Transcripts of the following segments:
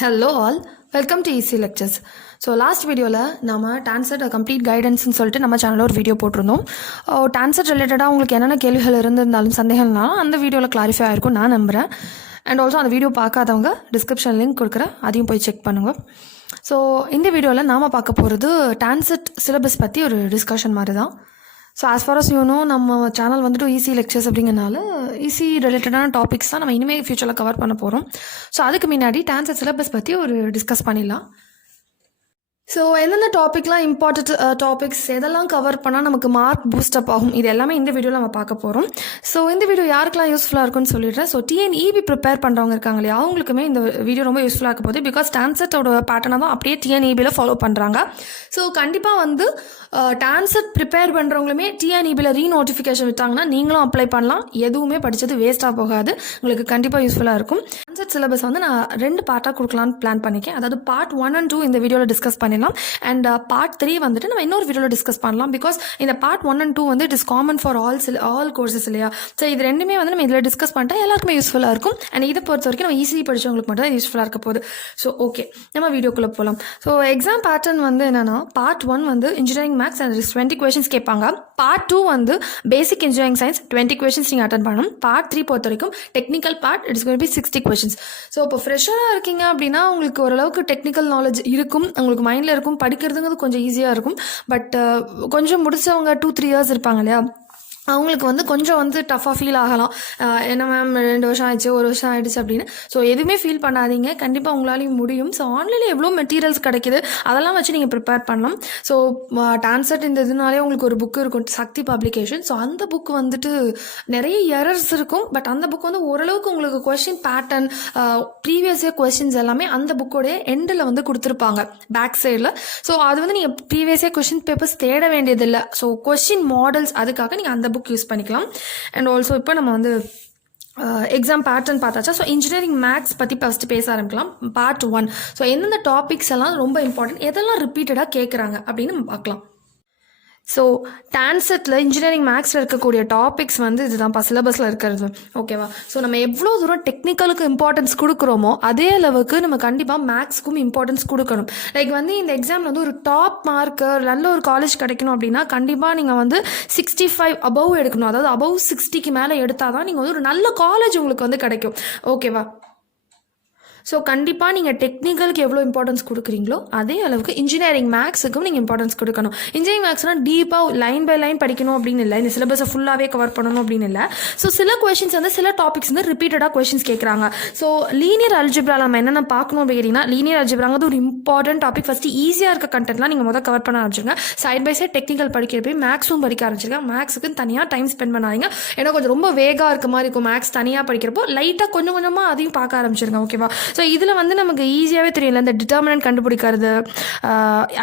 Hello all, welcome to EC Lectures. So last வீடியோவில் நம்ம TANCET complete கைடன்ஸ்னு சொல்லிட்டு நம்ம சேனலில் ஒரு வீடியோ போட்டிருந்தோம். டான்செட் ரிலேட்டடாக உங்களுக்கு என்னென்ன கேள்விகள் இருந்திருந்தாலும் சந்தேகம்னாலும் அந்த வீடியோவில் கிளாரிஃபை ஆகிருக்கும் நான் நம்புகிறேன். அண்ட் ஆல்சோ அந்த வீடியோ பார்க்காதவங்க டிஸ்கிரிப்ஷன் லிங்க் கொடுக்குறேன், அதையும் போய் செக் பண்ணுங்கள். ஸோ இந்த வீடியோவில் நாம் பார்க்க போகிறது டான்செட் சிலபஸ் பற்றி ஒரு டிஸ்கஷன் மாதிரி தான். ஸோ ஆஸ் ஃபார் அஸ் நம்ம சேனல் வந்துட்டு ஈஸி லெக்சர்ஸ் அப்படிங்கிறனால ஈஸி ரிலேட்டடான டாபிக்ஸ் தான் நம்ம இனிமேல் ஃபியூச்சரில் கவர் பண்ண போகிறோம். ஸோ அதுக்கு முன்னாடி டான்செட் சிலபஸ் பற்றி ஒரு டிஸ்கஸ் பண்ணிடலாம். ஸோ எந்தெந்த டாபிக்லாம் இம்பார்ட்டன்ட் டாபிக்ஸ் எதெல்லாம் கவர் பண்ணால் நமக்கு மார்க் பூஸ்டப் ஆகும், இது எல்லாமே இந்த வீடியோவில் நம்ம பார்க்க போகிறோம். ஸோ இந்த வீடியோ யாருக்கெல்லாம் யூஸ்ஃபுல்லாக இருக்குன்னு சொல்லிடுறேன். ஸோ டிஎன்இபி ப்ரிப்பேர் பண்ணுறவங்க இருக்காங்க இல்லையா, அவங்களுக்குமே இந்த வீடியோ ரொம்ப யூஸ்ஃபுல்லாக இருக்க போகுது. பிகாஸ் டான்செட்டோட பேட்டர்னை தான் அப்படியே டிஎன்இபியில் ஃபாலோ பண்ணுறாங்க. ஸோ கண்டிப்பாக வந்து டான்செட் ப்ரிப்பேர் பண்ணுறவங்களுமே டிஎன்இபியில் ரீநோட்டிஃபிகேஷன் விட்டாங்கன்னா நீங்களும் அப்ளை பண்ணலாம். எதுவுமே படித்தது வேஸ்ட்டாக போகாது, உங்களுக்கு கண்டிப்பாக யூஸ்ஃபுல்லாக இருக்கும். டான்செட் சிலபஸ் வந்து நான் 2 பார்ட்டாக கொடுக்கலான்னு பிளான் பண்ணிக்கேன். அதாவது பார்ட் 1 and 2 இந்த வீடியோவில் டிஸ்கஸ் பண்ணிடலாம். அண்ட் பார்ட் 3 வந்துட்டு நம்ம இன்னொரு வீடியோவில் டிஸ்கஸ் பண்ணலாம். பிகாஸ் இந்த பார்ட் 1 and 2 வந்து it is common for all courses இல்லையா. ஸோ இது ரெண்டுமே வந்து நம்ம இதில் டிஸ்கஸ் பண்ணிட்டா எல்லாருக்குமே யூஸ்ஃபுல்லாக இருக்கும். அண்ட் இதை பொறுத்த வரைக்கும் நம்ம ஈஸி படித்தவங்களுக்கு மட்டும் தான் யூஸ்ஃபுல்லாக இருக்க போகுது. ஸோ ஓகே, நம்ம வீடியோக்குள்ளே போகலாம். ஸோ எக்ஸாம் பேட்டர்ன் வந்து என்னென்னா, பார்ட் 1 வந்து இன்ஜினியரிங் மேக்ஸ் அண்ட் 20 questions கேட்பாங்க. பார்ட் 2 வந்து பேசிக் இன்ஜினியரிங் சயின்ஸ் 20 questions நீங்கள் அட்டன் பண்ணணும். பார்ட் 3 பொறுத்த வரைக்கும் technical part it's going to be 60 questions. So இப்போ ஃப்ரெஷராக இருக்கீங்க அப்படின்னா உங்களுக்கு ஓரளவுக்கு டெக்னிக்கல் நாலேஜ் இருக்கும், உங்களுக்கு மைண்டில் இருக்கும், படிக்கிறதுங்கிறது கொஞ்சம் ஈஸியாக இருக்கும். பட் கொஞ்சம் முடிச்சவங்க 2-3 years இருப்பாங்க இல்லையா, அவங்களுக்கு வந்து கொஞ்சம் வந்து டஃப்பாக ஃபீல் ஆகலாம். என்ன மேம் 2 வருஷம் ஆயிடுச்சு, 1 வருஷம் ஆகிடுச்சு அப்படின்னு. ஸோ எதுவுமே ஃபீல் பண்ணாதீங்க, கண்டிப்பாக உங்களாலையும் முடியும். ஸோ ஆன்லைனில் எவ்வளோ மெட்டீரியல்ஸ் கிடைக்குது, அதெல்லாம் வச்சு நீங்கள் ப்ரிப்பேர் பண்ணலாம். ஸோ டான்செட் இந்த இதனாலே உங்களுக்கு ஒரு புக்கு இருக்கும், சக்தி பப்ளிகேஷன். ஸோ அந்த புக் வந்துட்டு நிறைய எரர்ஸ் இருக்கும். பட் அந்த புக் வந்து ஓரளவுக்கு உங்களுக்கு question pattern, previous year questions எல்லாமே அந்த புக்கோடைய எண்டில் வந்து கொடுத்துருப்பாங்க பேக் சைடில். ஸோ அது வந்து நீங்கள் ப்ரீவியஸ் இயர் கொஸ்டின் பேப்பர்ஸ் தேட வேண்டியதில்லை. ஸோ கொஸ்டின் மாடல்ஸ் அதுக்காக நீங்கள் அந்த புக் யூஸ் பண்ணிக்கலாம். அண்ட் ஆல்சோ இப்போ நம்ம வந்து எக்ஸாம் பேட்டர்ன் பார்த்தாச்சா. ஸோ இன்ஜினியரிங் மேக்ஸ் பற்றி ஃபஸ்ட்டு பேச ஆரம்பிக்கலாம். பார்ட் 1. ஸோ எந்தெந்த டாபிக்ஸ் எல்லாம் ரொம்ப இம்பார்ட்டன்ட், எதெல்லாம் ரிப்பீட்டடாக கேட்குறாங்க அப்படின்னு நம்ம பார்க்கலாம். ஸோ டான்செட்டில் இன்ஜினியரிங் மேக்ஸில் இருக்கக்கூடிய டாபிக்ஸ் வந்து இதுதான் சிலபஸில் இருக்கிறது, ஓகேவா. ஸோ நம்ம எவ்வளோ தூரம் டெக்னிக்கலுக்கு இம்பார்ட்டன்ஸ் கொடுக்குறோமோ அதே அளவுக்கு நம்ம கண்டிப்பாக மேக்ஸுக்கும் இம்பார்ட்டன்ஸ் கொடுக்கணும். லைக் வந்து இந்த எக்ஸாமில் வந்து ஒரு டாப் மார்க்கு நல்ல ஒரு காலேஜ் கிடைக்கணும் அப்படின்னா கண்டிப்பாக நீங்கள் வந்து 65 above எடுக்கணும். அதாவது above 60க்கு மேலே எடுத்தால் தான் நீங்கள் வந்து ஒரு நல்ல காலேஜ் உங்களுக்கு வந்து கிடைக்கும், ஓகேவா. ஸோ கண்டிப்பாக நீங்கள் டெக்னிக்கலுக்கு எவ்வளோ இம்பார்ட்டன்ஸ் கொடுக்குறீங்களோ அதே அளவுக்கு இன்ஜினியரிங் மேக்ஸுக்கும் நீங்கள் இம்பார்ட்டன்ஸ் கொடுக்கணும். இன்ஜினியரிங் மேக்ஸ்னால் டீப்பாக லைன் பை லைன் படிக்கணும் அப்படின்னு இல்லை, இந்த சிலபஸை ஃபுல்லாகவே கவர் பண்ணணும் அப்படின்னு இல்லை. ஸோ சில கொஷின்ஸ் வந்து சில டாபிக்ஸ் வந்து ரிப்பீட்டடாக கொஷின்ஸ் கேட்குறாங்க. ஸோ லீனியர் அல்ஜிப்ரா நம்ம என்னென்ன பார்க்கணும் அப்படின்னா, லீனியர் அல்ஜிப்ராங்கிறது ஒரு இம்பார்ட்டன்ட் டாபிக். ஃபஸ்ட்டு ஈஸியாக இருக்க கண்டென்ட்லாம் நீங்கள் முதல் கவர் பண்ண ஆரம்பிச்சிருங்க. சைட் பை சைட் டெக்னிக்கல் படிக்கிறப்ப மேக்ஸும் படிக்க ஆரம்பிச்சிருக்கேன். மேக்ஸுக்கு தனியாக டைம் ஸ்பெண்ட் பண்ணாதீங்க, ஏன்னா கொஞ்சம் ரொம்ப வேகாக இருக்க மாதிரி இருக்கும். மேக்ஸ் தனியாக படிக்கிறப்போ லைட்டாக கொஞ்சம் கொஞ்சமாக அதையும் பார்க்க ஆரம்பிச்சிருங்க, ஓகேவா. ஸோ இதில் வந்து நமக்கு ஈஸியாகவே தெரியல, இந்த டிட்டர்மினன்ட் கண்டுபிடிக்கிறது,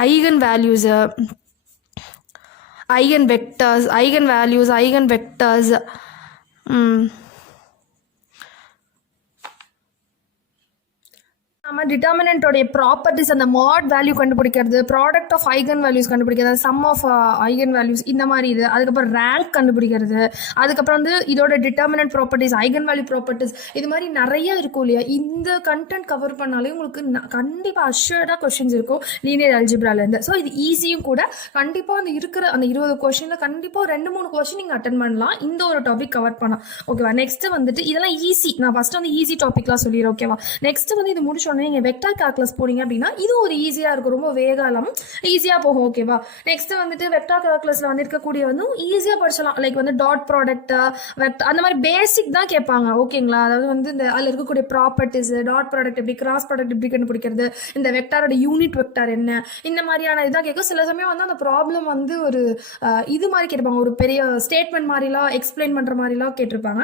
eigen values, eigen vectors, eigen values, eigen vectors, நம்ம டிட்டர்மினன்ட்டோடைய ப்ராப்பர்ட்டிஸ், அந்த மாட் வேல்யூ கண்டுபிடிக்கிறது, ப்ராடக்ட் ஆஃப் ஐகன் வேல்யூஸ் கண்டுபிடிக்கிறது, சம் ஆஃப் ஐகன் வேல்யூஸ், இந்த மாதிரி இது. அதுக்கப்புறம் ரேங்க் கண்டுபிடிக்கிறது, அதுக்கப்புறம் வந்து இதோட determinant properties, eigen value properties, இது மாதிரி நிறைய இருக்கும் இல்லையா. இந்த கண்டென்ட் கவர் பண்ணாலே உங்களுக்கு கண்டிப்பாக அஷ்யூர்டாக கொஸ்டின்ஸ் இருக்கும் லீனியர் அல்ஜிப்ராலேருந்து. ஸோ இது ஈஸியும் கூட. கண்டிப்பாக அந்த இருக்கிற அந்த 20 கொஸ்டினில் கண்டிப்பாக 2-3 கொஸ்டின் நீங்கள் அட்டன் பண்ணலாம் இந்த ஒரு டாபிக் கவர் பண்ணலாம், ஓகேவா. நெக்ஸ்ட் வந்துட்டு இதெல்லாம் ஈஸி, நான் ஃபஸ்ட்டு வந்து ஈஸி டாபிக்லாம் சொல்லிடுறேன், ஓகேவா. நெக்ஸ்ட் வந்து இது முடிச்சோடனே நீங்கள் வெக்டார் கால்குலஸ் போறீங்க அப்படின்னா இது ஒரு ஈஸியாக இருக்கும், ரொம்ப வேகம் இல்லாமல் ஈஸியாக போகும், ஓகேவா. நெக்ஸ்ட் வந்துட்டு வெக்டார் கால்குலஸில் வந்து இருக்கக்கூடிய வந்து ஈஸியாக படிச்சலாம். லைக் வந்து டாட் ப்ராடக்ட், அந்த மாதிரி பேசிக் தான் கேட்பாங்க, ஓகேங்களா. அதாவது வந்து இந்த அதில் இருக்கக்கூடிய ப்ராப்பர்ட்டிஸ், டாட் ப்ராடக்ட் எப்படி, கிராஸ் ப்ராடக்ட் எப்படி கண்டுபிடிக்கிறது, இந்த வெக்டாரோட யூனிட் வெக்டார் என்ன, இந்த மாதிரியான இதாக கேட்கும். சில சமயம் வந்து அந்த ப்ராப்ளம் வந்து ஒரு இது மாதிரி கேட்பாங்க, ஒரு பெரிய ஸ்டேட்மெண்ட் மாதிரிலாம் எக்ஸ்பிளைன் பண்ணுற மாதிரிலாம் கேட்டிருப்பாங்க.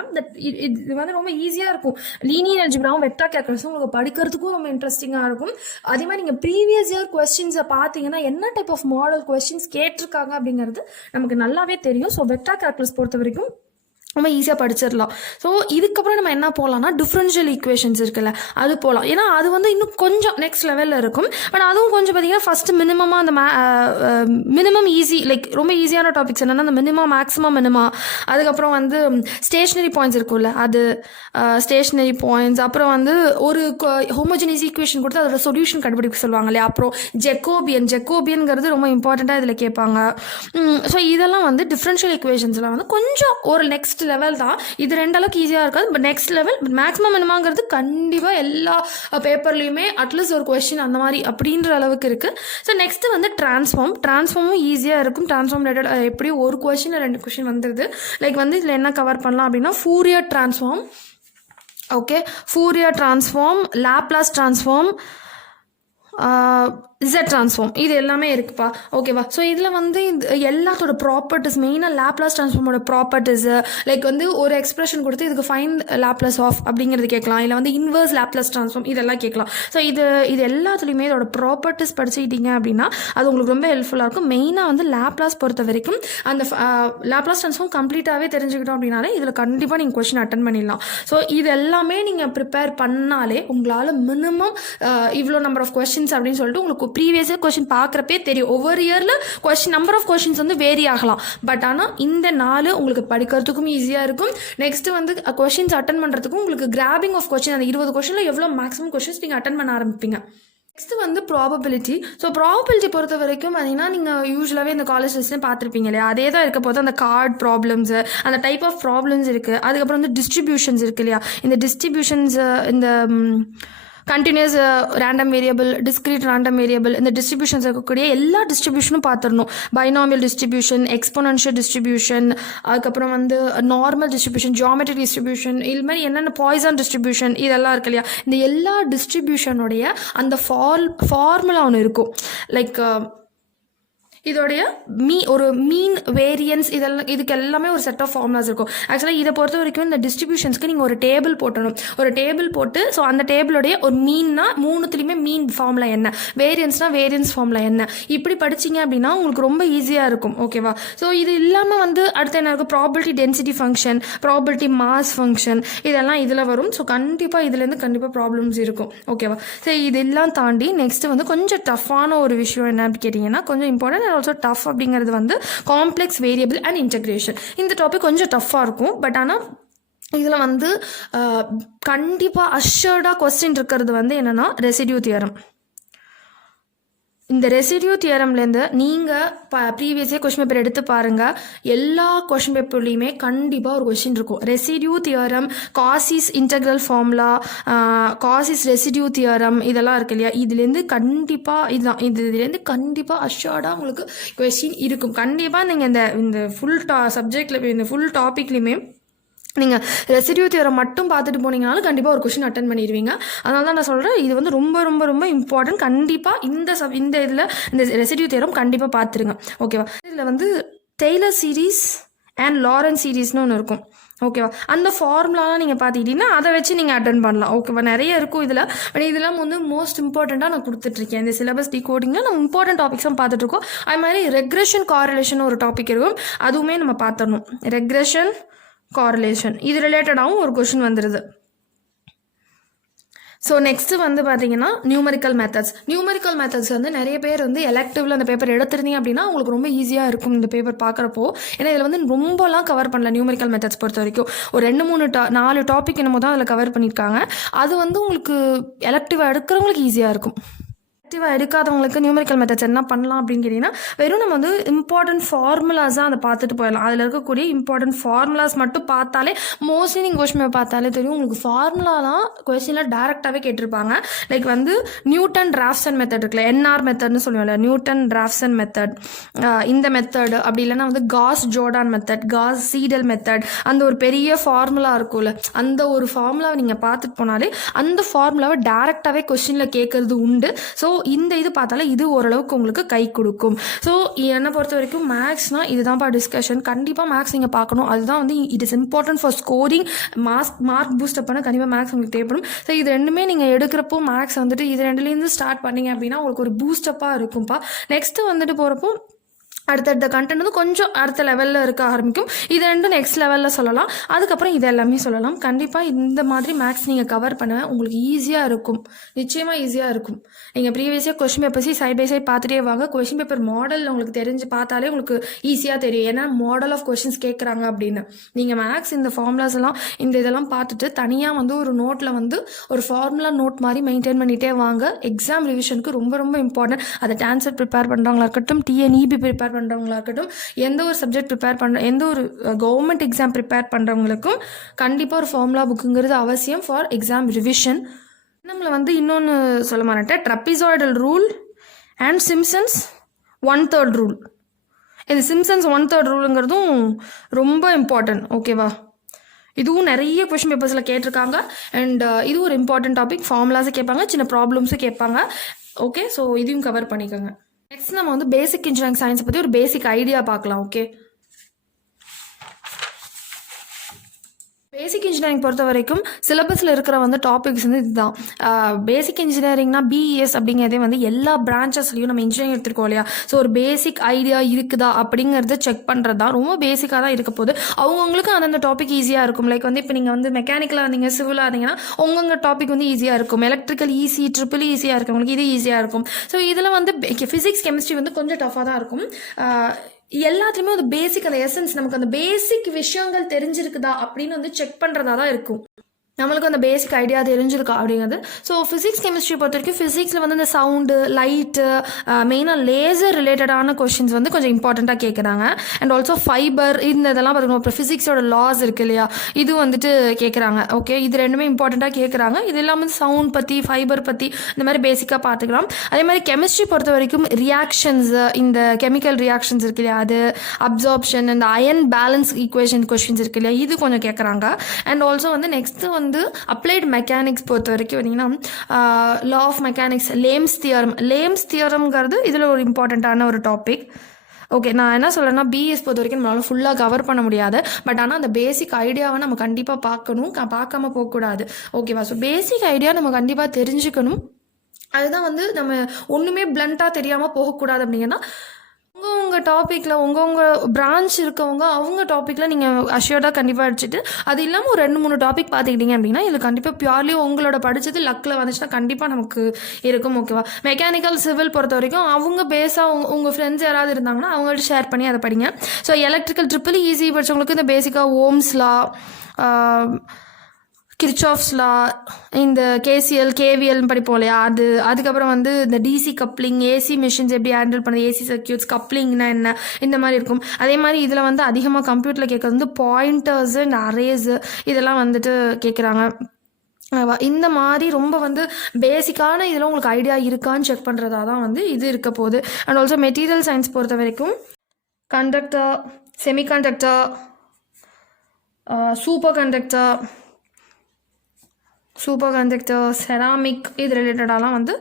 இது வந்து ரொம்ப ஈஸியாக இருக்கும். லீனியர் அல்ஜிப்ராவும் வெக்டார் கால்குலஸும் உங்களுக்கு படிக்கிறதுக்கும் ரொம்ப இன்ட்ரெஸ்டிங்காக இருக்கும். அதே மாதிரி நீங்கள் ப்ரீவியஸ் இயர் கொஸ்டின்ஸை பார்த்தீங்கன்னா என்ன டைப் ஆஃப் மாடல் கொஸ்டின்ஸ் கேட்டிருக்காங்க அப்படிங்கிறது நமக்கு நல்லாவே தெரியும். ஸோ வெக்டார் கால்குலஸ் பொறுத்த வரைக்கும் ரொம்ப ஈஸியாக படிச்சிடலாம். ஸோ இதுக்கப்புறம் நம்ம என்ன போகலாம்னா டிஃப்ரென்ஷியல் ஈக்குவேஷன்ஸ் இருக்குல்ல அது போகலாம். ஏன்னா அது வந்து இன்னும் கொஞ்சம் நெக்ஸ்ட் லெவலில் இருக்கும். பட் அதுவும் கொஞ்சம் பார்த்தீங்கன்னா ஃபஸ்ட்டு மினிமமாக அந்த மினிமம் ஈஸி லைக் ரொம்ப ஈஸியான டாபிக்ஸ் என்னென்னா அந்த மேக்ஸிமம் அதுக்கப்புறம் வந்து ஸ்டேஷ்னரி பாயிண்ட்ஸ் இருக்கும்ல அது ஸ்டேஷ்னரி பாயிண்ட்ஸ், அப்புறம் வந்து ஒரு ஹோமோஜினியஸ் ஈக்குவேஷன் கொடுத்து அதோட சொல்யூஷன் கண்டுபிடிக்க சொல்லுவாங்க இல்லையா, அப்புறம் ஜெக்கோபியன்கிறது ரொம்ப இம்பார்ட்டண்ட்டாக இதில் கேட்பாங்க. ஸோ இதெல்லாம் வந்து டிஃப்ரென்ஷியல் ஈக்குவேஷன்ஸ்லாம் வந்து கொஞ்சம் ஒரு நெக்ஸ்ட் லெவல் தான். இது ரெண்டு அளவுக்கு ஈஸியாக இருக்காது. பட் நெக்ஸ்ட் லெவல் மேக்ஸிமம் மினிமாங்கிறது கண்டிப்பாக எல்லா பேப்பர்லேயுமே அட்லீஸ்ட் ஒரு கொஸ்டின் அந்த மாதிரி அப்படின்ற அளவுக்கு இருக்குது. ஸோ நெக்ஸ்ட்டு வந்து ட்ரான்ஸ்ஃபார்மும் ஈஸியாக இருக்கும். ட்ரான்ஸ்ஃபார்ம் ரிலேட்டட் எப்படியும் ஒரு கொஸ்டின் 2 கொஸ்டின் வந்துடுது. லைக் வந்து இதில் என்ன கவர் பண்ணலாம் அப்படின்னா Fourier transform, okay, Fourier transform, Laplace transform, Z transform, இது எல்லாமே இருக்குப்பா. ஓகேவா? ஸோ இதில் வந்து எல்லாத்தோட ப்ராப்பர்ட்டிஸ் மெயினாக லாப்லாஸ் ட்ரான்ஸ்ஃபார்மோட ப்ராப்பர்ட்டிஸு லைக் வந்து ஒரு எக்ஸ்பிரஷன் கொடுத்து இதுக்கு ஃபைண்ட் லாப்லாஸ் ஆஃப் அப்படிங்கிறது கேட்கலாம், இல்லை வந்து இன்வர்ஸ் லாப்லாஸ் ட்ரான்ஸ்ஃபார்ம் இதெல்லாம் கேட்கலாம். ஸோ இது எல்லாத்துலேயுமே இதோட ப்ராப்பர்ட்டிஸ் படிச்சுக்கிட்டீங்க அப்படின்னா அது உங்களுக்கு ரொம்ப ஹெல்ப்ஃபுல்லாக இருக்கும். மெயினாக வந்து லாப்லாஸ் பொறுத்த வரைக்கும் அந்த லாப்லாஸ் ட்ரான்ஸ்ஃபார்ம் கம்ப்ளீட்டாகவே தெரிஞ்சுக்கிட்டோம் அப்படின்னாலே இதில் கண்டிப்பாக நீங்கள் கொஸ்டின் அட்டன் பண்ணிடலாம். ஸோ இது எல்லாமே நீங்கள் ப்ரிப்பேர் பண்ணாலே உங்களால் மினிமம் இவ்வளோ நம்பர் ஆஃப் கொஸ்டின்ஸ் அப்படின்னு சொல்லிட்டு உங்களுக்கு ப்ரீவியஸாக கொஸ்டின் பார்க்குறப்பே தெரியும். ஒவ்வொரு இயரில் கொஸ்டின் நம்பர் ஆஃப் கொஸ்டின்ஸ் வந்து வேரி ஆகலாம். பட் ஆனால் இந்த 4 உங்களுக்கு படிக்கிறதுக்கும் ஈஸியாக இருக்கும். நெக்ஸ்ட்டு வந்து கொஸ்டின்ஸ் அட்டன் பண்ணுறதுக்கும் உங்களுக்கு கிராபிங் ஆஃப் கொஸ்டின் அந்த 20 கொஸ்டினில் எவ்வளோ மேக்ஸிமம் கொஸ்டின்ஸ் நீங்கள் அட்டன் பண்ண ஆரம்பிப்பீங்க. நெக்ஸ்ட்டு வந்து ப்ராபபிலிட்டி. ஸோ ப்ராபபிலிட்டி பொறுத்த வரைக்கும் பார்த்தீங்கன்னா நீங்கள் யூஸ்வலாகவே இந்த காலேஜ் டெஸ்ட்லேயும் பார்த்துருப்பீங்க இல்லையா, அதே தான் இருக்க போது அந்த கார்டு ப்ராப்ளம்ஸு அந்த டைப் ஆஃப் ப்ராப்ளம்ஸ் இருக்குது. அதுக்கப்புறம் வந்து டிஸ்ட்ரிபியூஷன்ஸ் இருக்குது இல்லையா, இந்த டிஸ்ட்ரிபியூஷன்ஸ் இந்த continuous random variable, discrete random variable, இந்த டிஸ்ட்ரிபியூஷன்ஸ் இருக்கக்கூடிய எல்லா டிஸ்ட்ரிபியூஷனும் பார்த்துடணும். பைனாமியல் டிஸ்ட்ரிபியூஷன், எக்ஸ்போனன்ஷியல் டிஸ்ட்ரிபியூஷன், அதுக்கப்புறம் வந்து நார்மல் டிஸ்ட்ரிபியூஷன், ஜியோமெட்ரிக் டிஸ்ட்ரிபியூஷன், இது மாதிரி என்னென்ன பாய்சான் டிஸ்ட்ரிபியூஷன் இதெல்லாம் இருக்கு இல்லையா, இந்த எல்லா டிஸ்ட்ரிபியூஷனுடைய அந்த ஃபார்முலா ஒன்று இருக்கும். லைக் இதோடைய ஒரு மீன் வேரியன்ஸ் இதெல்லாம் இதுக்கு எல்லாமே ஒரு செட் ஆஃப் ஃபார்முலாஸ் இருக்கும். ஆக்சுவலாக இதை பொறுத்த வரைக்கும் இந்த டிஸ்ட்ரிபியூஷன்ஸ்க்கு நீங்கள் ஒரு டேபிள் போட்டணும். ஒரு டேபிள் போட்டு ஸோ அந்த டேபிளோடைய ஒரு மீன்னா 3த்துலேயுமே மீன் ஃபார்முலா என்ன, வேரியன்ஸ்னால் வேரியன்ஸ் ஃபார்முலா என்ன, இப்படி படிச்சிங்க அப்படின்னா உங்களுக்கு ரொம்ப ஈஸியாக இருக்கும். ஓகேவா? ஸோ இது இல்லாமல் வந்து அடுத்து என்ன இருக்கும், probability density function, probability mass function இதெல்லாம் இதில் வரும். ஸோ கண்டிப்பாக இதுலேருந்து கண்டிப்பாக ப்ராப்ளம்ஸ் இருக்கும். ஓகேவா? ஸோ இதெல்லாம் தாண்டி நெக்ஸ்ட்டு வந்து கொஞ்சம் டஃப்பான ஒரு விஷயம் என்ன கேட்டிங்கன்னா கொஞ்சம் இம்பார்ட்டன்ட் ஆல்சோ டஃப் அப்படிங்கிறது வந்து காம்ப்ளெக்ஸ் வேரியபிள் அண்ட் இன்டெகிரேஷன். இந்த டாபிக் கொஞ்சம் டஃப்பாக இருக்கும். பட் ஆனால் இதில் வந்து கண்டிப்பாக அஷ்ஷர்டாக கொஸ்டின் இருக்கிறது வந்து என்னென்னா ரெசிடியூ தியரம். இந்த ரெசிடியூ தியரம்லேருந்து நீங்கள் ப்ரீவியஸே கொஸ்டின் பேப்பர் எடுத்து பாருங்கள். எல்லா கொஸ்டின் பேப்பர்லேயுமே கண்டிப்பாக ஒரு கொஸ்டின் இருக்கும். Residue theorem, Cauchy's integral formula, Cauchy's residue theorem இதெல்லாம் இருக்கு இல்லையா, இதுலேருந்து கண்டிப்பாக இதுலேருந்து கண்டிப்பாக அஷ்ஷர்டாக உங்களுக்கு கொஸ்டின் இருக்கும். கண்டிப்பாக நீங்கள் இந்த ஃபுல் சப்ஜெக்டில் இந்த ஃபுல் டாப்பிக்லேயுமே நீங்கள் ரெசிடியூ தியரம் மட்டும் பார்த்துட்டு போனீங்கனாலும் கண்டிப்பாக ஒரு கொஸ்டின் அட்டன் பண்ணிடுவீங்க. அதனால தான் நான் சொல்கிறேன் இது வந்து ரொம்ப ரொம்ப ரொம்ப இம்பார்ட்டன்ட். கண்டிப்பாக இந்த இதில் இந்த ரெசிடியூ தியரம் கண்டிப்பாக பார்த்துருங்க. ஓகேவா? இதில் வந்து டெய்லர் சீரீஸ் அண்ட் லாரன்ஸ் சீரீஸ்னு ஒன்று இருக்கும். ஓகேவா? அந்த ஃபார்முலாலாம் நீங்கள் பார்த்துக்கிட்டிங்கன்னா அதை வச்சு நீங்கள் அட்டன் பண்ணலாம். ஓகேவா? நிறைய இருக்கும் இதில். பட் இதெல்லாம் வந்து மோஸ்ட் இம்பார்ட்டண்ட்டாக நான் கொடுத்துட்ருக்கேன். இந்த சிலபஸ் டிகோடிங்கில் நம்ம இம்பார்ட்டன்ட் டாபிக்ஸும் பார்த்துட்ருக்கோம். அது மாதிரி ரெக்ரெஷன் காரிலேஷன் ஒரு டாபிக் இருக்கும், அதுவுமே நம்ம பார்த்துடணும். ரெக்ரெஷன் காரிலேஷன் இது ரிலேட்டடாகவும் ஒரு கொஷின் வந்துடுது. ஸோ நெக்ஸ்ட்டு வந்து பார்த்தீங்கன்னா நியூமரிக்கல் மெத்தட்ஸ் வந்து நிறைய பேர் வந்து எலெக்டிவில் அந்த பேப்பர் எடுத்திருந்தீங்க அப்படின்னா உங்களுக்கு ரொம்ப ஈஸியாக இருக்கும் இந்த பேப்பர் பார்க்குறப்போ. ஏன்னா இதில் வந்து ரொம்பலாம் கவர் பண்ணல. நியூமரிக்கல் மெத்தட்ஸ் பொறுத்த வரைக்கும் ஒரு 4 டாபிக் என்னமோ தான் அதில் கவர் பண்ணியிருக்காங்க. அது வந்து உங்களுக்கு எலெக்டிவாக எடுக்கிறவங்களுக்கு ஈஸியாக இருக்கும். எலெக்டிவாக எடுக்காதவங்களுக்கு நியூமரிக்கல் மெத்தட்ஸ் என்ன பண்ணலாம் அப்படின்னு கேட்டிங்கன்னா வெறும் நம்ம வந்து இம்பார்ட்டன்ட் ஃபார்முலாஸாக அதை பார்த்துட்டு போயிடலாம். அதில் இருக்கக்கூடிய இம்பார்ட்டன்ட் ஃபார்முலாஸ் மட்டும் பார்த்தாலே மோஸ்ட்லி நீங்கள் கொஸ்டின் பார்த்தாலே தெரியும் உங்களுக்கு ஃபார்முலாலாம் கொஸ்டினில் டேரெக்டாகவே கேட்டிருப்பாங்க. லைக் வந்து நியூட்டன் ராஃப்சன் மெத்தட் இருக்குல்ல, என்ஆர் மெத்தட்னு சொல்லுவோம்ல, நியூட்டன் ராஃப்சன் மெத்தட், இந்த மெத்தட் அப்படி இல்லைன்னா வந்து cos Jordan method, Gauss Seidel method, அந்த ஒரு பெரிய ஃபார்முலா இருக்கும்ல, அந்த ஒரு ஃபார்முலாவை நீங்கள் பார்த்துட்டு போனாலே அந்த ஃபார்முலாவை டேரெக்டாகவே கொஸ்டினில் கேட்குறது உண்டு. ஸோ இந்த இது பார்த்தாலே இது ஓரளவுக்கு உங்களுக்கு கை கொடுக்கும். ஸோ என்னை பொறுத்த வரைக்கும் மேக்ஸ்னால் இதுதான்ப்பா டிஸ்கஷன். கண்டிப்பாக மேக்ஸ் நீங்கள் பார்க்கணும். அதுதான் வந்து it is important for scoring. Mark boost up பண்ண கண்டிப்பாக மேக்ஸ் உங்களுக்கு தேவைப்படும். ஸோ இது ரெண்டுமே நீங்கள் எடுக்கிறப்போ மேக்ஸ் வந்துட்டு இது ரெண்டுலேருந்து ஸ்டார்ட் பண்ணிங்க அப்படின்னா உங்களுக்கு ஒரு பூஸ்டப்பாக இருக்கும்ப்பா. நெக்ஸ்ட்டு வந்துட்டு போகிறப்போ அடுத்தடுத்த கண்டென்ட் வந்து கொஞ்சம் அடுத்த லெவலில் இருக்க ஆரம்பிக்கும். இது ரெண்டும் நெக்ஸ்ட் லெவலில் சொல்லலாம். அதுக்கப்புறம் இது எல்லாமே சொல்லலாம். கண்டிப்பாக இந்த மாதிரி மேக்ஸ் நீங்கள் கவர் பண்ண உங்களுக்கு ஈஸியாக இருக்கும், நிச்சயமாக ஈஸியாக இருக்கும். நீங்கள் ப்ரீவியஸாக கொஷின் பேப்பர்ஸையும் சைட் பை சைட் பார்த்துட்டே வாங்க. கொஷின் பேப்பர் மாடல் உங்களுக்கு தெரிஞ்சு பார்த்தாலே உங்களுக்கு ஈஸியாக தெரியும், ஏன்னா மாடல் ஆஃப் கொஷின்ஸ் கேட்குறாங்க அப்படின்னு. நீங்கள் மேக்ஸ் இந்த ஃபார்முலாஸ் எல்லாம் இந்த இதெல்லாம் பார்த்துட்டு தனியாக வந்து ஒரு நோட்டில் வந்து ஒரு ஃபார்முலா நோட் மாதிரி மெயின்டைன் பண்ணிகிட்டே வாங்க. எக்ஸாம் ரிவிஷனுக்கு ரொம்ப ரொம்ப இம்பார்ட்டன்ட். அதை டான்செட் ப்ரிப்பேர் பண்ணுறவங்களா இருக்கட்டும், டிஎன்இபி ப்ரிப்பேர் பண்ணுறவங்களா இருக்கட்டும், எந்த ஒரு சப்ஜெக்ட் ப்ரிப்பேர் பண்ணுற எந்த ஒரு கவர்மெண்ட் எக்ஸாம் ப்ரிப்பேர் பண்ணுறவங்களுக்கும் கண்டிப்பாக ஒரு ஃபார்முலா புக்குங்கிறது அவசியம் ஃபார் எக்ஸாம் ரிவிஷன். நம்மளை வந்து இன்னொன்று சொல்ல மாட்டேன், ட்ரப்பிசாய்டல் ரூல் அண்ட் சிம்சன்ஸ் 1/3 ரூல். இது சிம்சன்ஸ் 1/3 ரூலுங்கிறதும் ரொம்ப இம்பார்ட்டன்ட், ஓகேவா? இதுவும் நிறைய கொஷின் பேப்பர்ஸில் கேட்டிருக்காங்க. அண்ட் இது ஒரு இம்பார்ட்டன்ட் டாபிக். ஃபார்முலாஸும் கேட்பாங்க, சின்ன ப்ராப்ளம்ஸும் கேட்பாங்க. ஓகே, ஸோ இதையும் கவர் பண்ணிக்கோங்க. நெக்ஸ்ட் நம்ம வந்து பேசிக் இன்ஜினியரிங் சயின்ஸை பற்றி ஒரு பேசிக் ஐடியா பார்க்கலாம். ஓகே, பேசிக் இன்ஜினியரிங் பொறுத்த வரைக்கும் சிலபஸில் இருக்கிற வந்து டாபிக்ஸ் வந்து இதுதான். பேசிக் இன்ஜினியரிங்னா பிஇஎஸ் அப்படிங்கிறதே வந்து எல்லா பிரான்ச்சஸ்லையும் நம்ம இன்ஜினியரிங் எடுத்துருக்கோம் இல்லையா? ஸோ ஒரு பேசிக் ஐடியா இருக்குதா அப்படிங்கிறத செக் பண்ணுறது தான். ரொம்ப பேசிக்காக தான் இருக்க போது. அவங்கவுங்களுக்கு அந்தந்த டாபிக் ஈஸியாக இருக்கும். லைக் வந்து இப்போ நீங்கள் வந்து மெக்கானிக்கலாக இருந்தீங்க, சிவிலாக இருந்தீங்கன்னா உங்க டாபிக் வந்து ஈஸியாக இருக்கும். எலக்ட்ரிக்கல் ஈஸி, ட்ரிபிள் ஈஸியாக இருக்கவங்களுக்கு இது ஈஸியாக இருக்கும். ஸோ இதில் வந்து ஃபிசிக்ஸ் கெமிஸ்ட்ரி வந்து கொஞ்சம் டஃபாக தான் இருக்கும். எல்லாத்துலேயுமே ஒரு பேசிக், அந்த எசன்ஸ், நமக்கு அந்த பேசிக் விஷயங்கள் தெரிஞ்சிருக்குதா அப்படின்னு வந்து செக் பண்ணுறதா தான் இருக்கும். நம்மளுக்கு அந்த பேசிக் ஐடியா தெரிஞ்சிருக்கா அப்படிங்கிறது. ஸோ ஃபிசிக்ஸ் கெமிஸ்ட்ரி பொறுத்த வரைக்கும் ஃபிசிக்ஸில் வந்து இந்த சவுண்டு, லைட்டு, மெயினாக லேசர் ரிலேட்டடான கொஷின்ஸ் வந்து கொஞ்சம் இம்பார்ட்டண்ட்டாக கேட்குறாங்க. அண்ட் ஆல்சோ ஃபைபர், இந்த இதெல்லாம் பார்த்துக்கணும். அப்புறம் ஃபிசிக்ஸோட லாஸ் இருக்குது இல்லையா, இது வந்துட்டு கேட்குறாங்க. ஓகே, இது ரெண்டுமே இம்பார்ட்டண்ட்டாக கேட்குறாங்க. இது எல்லாம் வந்து சவுண்ட் பற்றி, ஃபைபர் பற்றி இந்த மாதிரி பேசிக்காக பார்த்துக்கலாம். அதே மாதிரி கெமிஸ்ட்ரி பொறுத்த வரைக்கும் ரியாக்ஷன்ஸ், இந்த கெமிக்கல் ரியாக்ஷன்ஸ் இருக்கு இல்லையா, அது அப்சார்ப்ஷன், இந்த அயன் பேலன்ஸ் ஈக்குவேஷன் கொஷின்ஸ் இருக்கு இல்லையா, இது கொஞ்சம் கேட்குறாங்க. அண்ட் ஆல்சோ வந்து நெக்ஸ்ட்டு வந்து அப்ளைடு மெக்கானிக்ஸ் பொறுத்த வரைக்கும் பார்த்தீங்கன்னா லா ஆஃப் மெக்கானிக்ஸ், லேம்ஸ் தியரம்ங்கிறது இதில் ஒரு இம்பார்ட்டண்ட்டான ஒரு டாபிக். ஓகே, நான் என்ன சொல்கிறேன்னா பிஎஸ் பொறுத்த வரைக்கும் நம்மளால் ஃபுல்லாக கவர் பண்ண முடியாது. பட் ஆனால் அந்த பேசிக் ஐடியாவை நம்ம கண்டிப்பாக பார்க்கணும், பார்க்காம போகக்கூடாது. ஓகேவா? ஸோ பேசிக் ஐடியா நம்ம கண்டிப்பாக தெரிஞ்சுக்கணும். அதுதான் வந்து நம்ம ஒன்றுமே பிளண்ட்டாக தெரியாமல் போகக்கூடாது. அப்படிங்கன்னா உங்கள் டாப்பிக்கில் உங்கள் பிரான்ச் இருக்கவங்க அவங்க டாப்பிக்கில் நீங்கள் அஷ்யூர்டாக கண்டிப்பாக அடிச்சுட்டு, அது இல்லாமல் ஒரு 2-3 டாபிக் பார்த்துக்கிட்டீங்க அப்படின்னா இது கண்டிப்பாக பியூர்லி உங்களோட படித்தது லக்கில் வந்துச்சுன்னா கண்டிப்பாக நமக்கு இருக்கும். ஓகேவா? மெக்கானிக்கல், சிவில் பொறுத்த வரைக்கும் அவங்க பேஸாக உங்கள் ஃப்ரெண்ட்ஸ் யாராவது இருந்தாங்கன்னா அவங்கள்ட்ட ஷேர் பண்ணி அதை படிங்க. ஸோ எலக்ட்ரிக்கல் ட்ரிபிள் ஈஸி படித்தவங்களுக்கு இந்த பேசிக்காக ஓம்ஸ் லா, கிர்ச்சாஃப்ஸ் லா, இந்த கேசிஎல், கேவிஎல்னு படிப்போம் இல்லையா, அதுக்கப்புறம் வந்து இந்த டிசி கப்ளிங், ஏசி மிஷின்ஸ் எப்படி ஹேண்டில் பண்ணுறது, ஏசி சர்க்கியூட்ஸ், கப்ளிங்னா என்ன, இந்த மாதிரி இருக்கும். அதே மாதிரி இதில் வந்து அதிகமாக கம்ப்யூட்டரில் கேட்குறது வந்து பாயிண்டர்ஸு அண்ட் அரேஸு, இதெல்லாம் வந்துட்டு கேட்குறாங்க. இந்த மாதிரி ரொம்ப வந்து பேசிக்கான இதில் உங்களுக்கு ஐடியா இருக்கான்னு செக் பண்ணுறதா தான் வந்து இது இருக்க போகுது. அண்ட் ஆல்சோ மெட்டீரியல் சயின்ஸ் பொறுத்த வரைக்கும் conductor, semiconductor, super conductor, ceramic, இது ரிலேட்டடாலாம் வந்து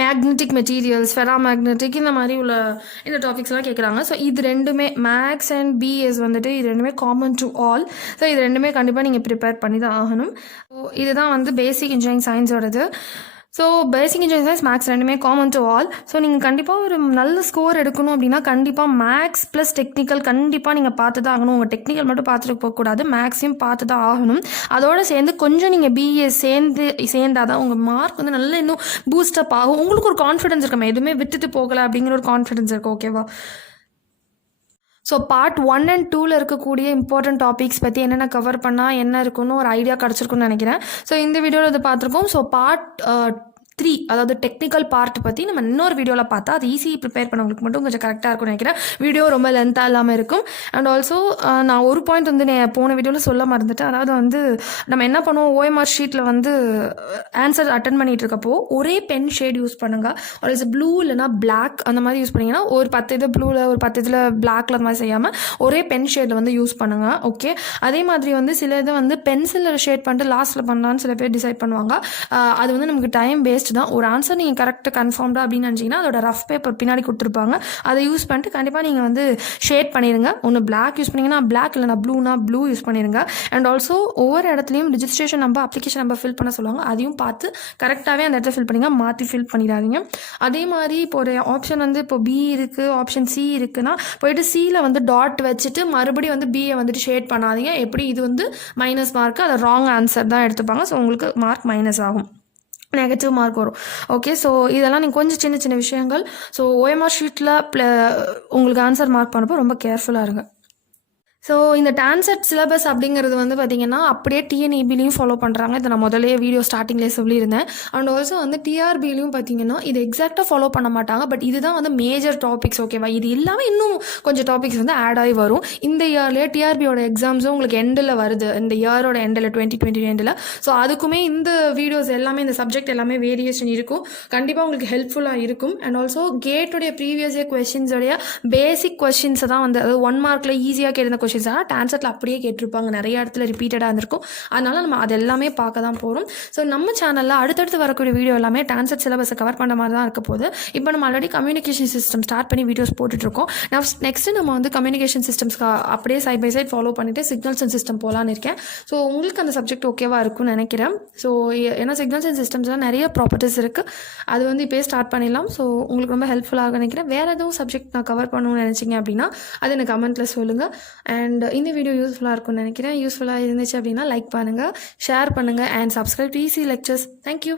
மேக்னெட்டிக் மெட்டீரியல்ஸ், ஃபெராமேக்னெட்டிக், இந்த மாதிரி உள்ள இந்த டாபிக்ஸ்லாம் கேட்குறாங்க. ஸோ இது ரெண்டுமே மேக்ஸ் அண்ட் பிஎஸ் வந்துட்டு இது ரெண்டுமே காமன் டு ஆல். ஸோ இது ரெண்டுமே கண்டிப்பாக நீங்கள் ப்ரிப்பேர் பண்ணி தான் ஆகணும். ஸோ இதுதான் வந்து பேசிக் இன்ஜினியரிங் சயின்ஸோடது. So basic engineering science, maths ரெண்டுமே காமன் டு ஆல். ஸோ நீங்கள் கண்டிப்பாக ஒரு நல்ல ஸ்கோர் எடுக்கணும் அப்படின்னா கண்டிப்பாக மேக்ஸ் ப்ளஸ் டெக்னிக்கல் கண்டிப்பாக நீங்கள் பார்த்து தான் ஆகணும். உங்கள் டெக்னிக்கல் மட்டும் பார்த்துட்டு போகக்கூடாது, மேக்ஸையும் பார்த்து தான் ஆகணும். அதோடு சேர்ந்து கொஞ்சம் நீங்கள் பிஎஸ் சேர்ந்தால் தான் உங்கள் மார்க் வந்து நல்லா இன்னும் பூஸ்டப் ஆகும். உங்களுக்கு ஒரு கான்ஃபிடன்ஸ் இருக்கும், எதுவுமே விட்டுட்டு போகலை அப்படிங்கிற ஒரு கான்ஃபிடன்ஸ் இருக்கும். ஓகேவா? ஸோ பார்ட் 1 and 2ல் இருக்கக்கூடிய இம்பார்ட்டன்ட் டாபிக்ஸ் பற்றி என்னென்ன கவர் பண்ணால் என்ன இருக்குன்னு ஒரு ஐடியா கிடச்சிருக்குன்னு நினைக்கிறேன். ஸோ இந்த வீடியோவில் இது பார்த்துருக்கோம். ஸோ பார்ட் 3, அதாவது டெக்னிக்கல் பார்ட் பற்றி நம்ம இன்னொரு வீடியோவில் பார்த்தா அது ஈஸி ப்ரிப்பேர் பண்ணவங்களுக்கு மட்டும் கொஞ்சம் கரெக்டாக இருக்கும்னு நினைக்கிறேன். வீடியோ ரொம்ப லென்த்தாக இல்லாமல் இருக்கும். அண்ட் ஆல்சோ நான் ஒரு பாயிண்ட் வந்து போன வீடியோவில் சொல்ல மறந்துட்டேன். அதாவது வந்து நம்ம என்ன பண்ணுவோம், ஓஎம்ஆர் ஷீட்டில் வந்து ஆன்சர் அட்டன் பண்ணிகிட்டு இருக்கப்போ ஒரே பென் ஷேட் யூஸ் பண்ணுங்கள். ஒரு இஸ் ப்ளூ இல்லைனா பிளாக், அந்த மாதிரி யூஸ் பண்ணிங்கன்னா ஒரு 10 இது ப்ளூவில் ஒரு 10 இதில் பிளாக்ல அந்த மாதிரி செய்யாமல் ஒரே பென் ஷேடில் வந்து யூஸ் பண்ணுங்கள். ஓகே, அதே மாதிரி வந்து சில இதை வந்து பென்சிலில் ஷேட் பண்ணிட்டு லாஸ்ட்டில் பண்ணலான்னு சில பேர் டிசைட் பண்ணுவாங்க. அது வந்து நமக்கு டைம் வேஸ்ட். வேஸ்ட் தான். ஒரு ஆன்சர் நீங்கள் கரெக்டாக கன்ஃபார்ம்டாக அப்படின்னு நினச்சிங்கன்னா அதோட ரஃப் பேப்பர் பின்னாடி கொடுத்துருப்பாங்க, அதை யூஸ் பண்ணிட்டு கண்டிப்பாக நீங்கள் வந்து ஷேட் பண்ணிடுங்க. ஒன்று பிளாக் யூஸ் பண்ணிங்கன்னா பிளாக், இல்லைனா ப்ளூ யூஸ் பண்ணிடுங்க. அண்ட் ஆல்சோ ஒவ்வொரு இடத்துலையும் registration number, application number fill பண்ண சொல்லுவாங்க, அதையும் பார்த்து கரெக்டாகவே அந்த இடத்துல ஃபில் பண்ணிங்க, மாற்றி ஃபில் பண்ணிடாதீங்க. அதே மாதிரி இப்போ ஒரு ஆப்ஷன் வந்து இப்போ பி இருக்குது, ஆப்ஷன் சி இருக்குன்னா போயிட்டு சியில் வந்து டாட் வச்சுட்டு மறுபடியும் வந்து பியை வந்துட்டு ஷேட் பண்ணாதீங்க. எப்படி இது வந்து மைனஸ் மார்க்கு, அது ராங் ஆன்சர் தான் எடுத்துப்பாங்க. ஸோ உங்களுக்கு மார்க் மைனஸ் ஆகும், நெகட்டிவ் மார்க் வரும். ஓகே, ஸோ இதெல்லாம் நீங்கள் கொஞ்சம் சின்ன சின்ன விஷயங்கள். ஸோ ஓஎம்ஆர் ஷீட்டில் உங்களுக்கு ஆன்சர் மார்க் பண்ணப்போ ரொம்ப கேர்ஃபுல்லாக இருங்க. ஸோ இந்த டான்செட் சிலபஸ் அப்படிங்கிறது வந்து பார்த்திங்கன்னா அப்படியே டிஎன்இபிலையும் ஃபாலோ பண்ணுறாங்க. இதை நான் முதலே வீடியோ ஸ்டார்டிங்லேயே சொல்லியிருந்தேன். அண்ட் ஆல்சோ வந்து டிஆர்பிலையும் பார்த்திங்கன்னா இது எக்ஸாக்டாக ஃபாலோ பண்ண மாட்டாங்க, பட் இதுதான் வந்து மேஜர் டாபிக்ஸ். ஓகேவா, இது இல்லாமல் இன்னும் கொஞ்சம் டாபிக்ஸ் வந்து ஆட் ஆகி வரும். இந்த இயர்லேயே டிஆர்பியோட எக்ஸாம்ஸும் உங்களுக்கு எண்டில் வருது, இந்த இயரோட எண்டில் 2020 எண்டில். ஸோ அதுக்குமே இந்த வீடியோஸ் எல்லாமே, இந்த சப்ஜெக்ட் எல்லாமே வேரியேஷன் இருக்கும், கண்டிப்பாக உங்களுக்கு ஹெல்ப்ஃபுல்லாக இருக்கும். அண்ட் ஆல்சோ கேட்டுடைய ப்ரீவியஸ் இயர் கொஷின்ஸோடைய பேசிக் கொஷின்ஸை தான் வந்து, அதாவது 1 மார்க்கில் ஈஸியாக கேட்ட கொஷின்ஸ் ஆனால் டான்செட்டில் அப்படியே கேட்டிருப்பாங்க, நிறைய இடத்துல ரிப்பீட்டடாக இருந்திருக்கும். அதனால் நம்ம அது எல்லாமே பார்க்க தான் போகிறோம். ஸோ நம்ம சேனலில் அடுத்தடுத்து வரக்கூடிய வீடியோ எல்லாமே டான்செட் சிலபஸை கவர் பண்ண மாதிரி தான் இருக்க போகுது. இப்போ நம்ம ஆல்ரெடி கம்யூனிகேஷன் சிஸ்டம் ஸ்டார்ட் பண்ணி வீடியோஸ் போட்டுட்ருக்கோம். நெக்ஸ்ட்டு நம்ம வந்து கம்யூனிகேஷன் சிஸ்டம்ஸ்க்கு அப்படியே சைட் பை சைட் ஃபாலோ பண்ணிவிட்டு சிக்னல்ஸ் அண்ட் சிஸ்டம் போகலான்னு இருக்கேன். ஸோ உங்களுக்கு அந்த சப்ஜெக்ட் ஓகேவா இருக்கும்னு நினைக்கிறேன். ஸோ ஏன்னா சிக்னல்ஸ் அண்ட் சிஸ்டம்ஸ்லாம் நிறைய ப்ராப்பர்ட்டிஸ் இருக்குது, அது வந்து இப்போயே ஸ்டார்ட் பண்ணிடலாம். ஸோ உங்களுக்கு ரொம்ப ஹெல்ப்ஃபுல்லாக நினைக்கிறேன். வேறு எதுவும் சப்ஜெக்ட் நான் கவர் பண்ணணும்னு நினச்சிங்க அப்படின்னா அது எனக்கு கமெண்ட்டில் சொல்லுங்கள். அண்ட் இந்த வீடியோ யூஸ்ஃபுல்லாக இருக்கும்னு நினைக்கிறேன். யூஸ்ஃபுல்லாக இருந்துச்சு அப்படின்னா லைக் பண்ணுங்கள், ஷேர் பண்ணுங்கள் and subscribe to easy lectures. Thank you.